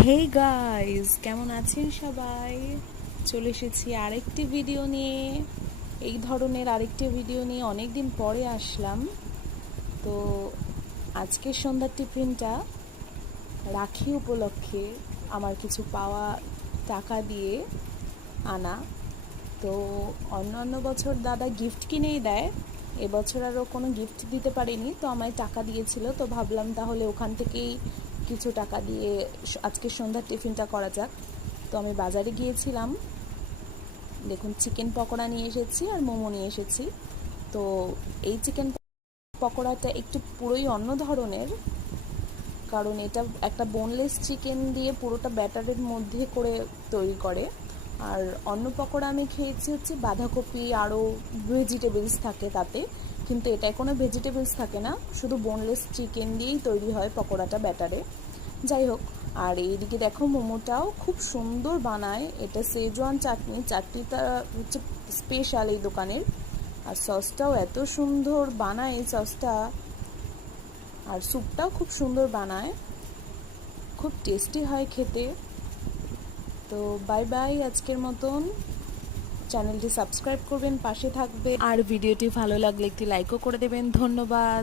Hey guys, কেমন আছেন সবাই? চলে এসেছি আরেকটি ভিডিও নিয়ে। এই ধরনের আরেকটি ভিডিও নিয়ে অনেক দিন পরে আসলাম। তো আজকের সন্ধ্যার টিফিনটা রাখি উপলক্ষে আমার কিছু পাওয়া টাকা দিয়ে আনা। তো অন্য বছর দাদা গিফট কিনেই দেয়, এবছর আরও কোনো গিফট দিতে পারিনি, তো আমায় টাকা দিয়েছিল। তো ভাবলাম তাহলে ওখান থেকেই কিছু টাকা দিয়ে আজকে সন্ধ্যার টিফিনটা করা যাক। তো আমি বাজারে গিয়েছিলাম, দেখুন চিকেন পকোড়া নিয়ে এসেছি আর মোমো নিয়ে এসেছি। তো এই চিকেন পকোড়াটা একটু পুরোই অন্য ধরনের, কারণ এটা একটা বোনলেস চিকেন দিয়ে পুরোটা ব্যাটারের মধ্যে করে তৈরি করে। আর অন্য পকোড়া আমি খেয়েছি হচ্ছে বাঁধাকপি আরও ভেজিটেবলস থাকে তাতে, কিন্তু এটায় কোনো ভেজিটেবলস থাকে না, শুধু বোনলেস চিকেন দিয়েই তৈরি হয় পকোড়াটা ব্যাটারে। যাই হোক, আর এইদিকে দেখো মোমোটাও খুব সুন্দর বানায়, এটা সেজওয়ান চাটনিটা হচ্ছে স্পেশাল এই দোকানের। আর সসটাও এত সুন্দর বানায় এই সসটা, আর স্যুপটাও খুব সুন্দর বানায়, খুব টেস্টি হয় খেতে। তো বাই বাই আজকের মতন। চ্যানেলটি সাবস্ক্রাইব করবেন, পাশে থাকবে, আর ভিডিওটি ভালো লাগলে একটি লাইকও করে দেবেন। ধন্যবাদ।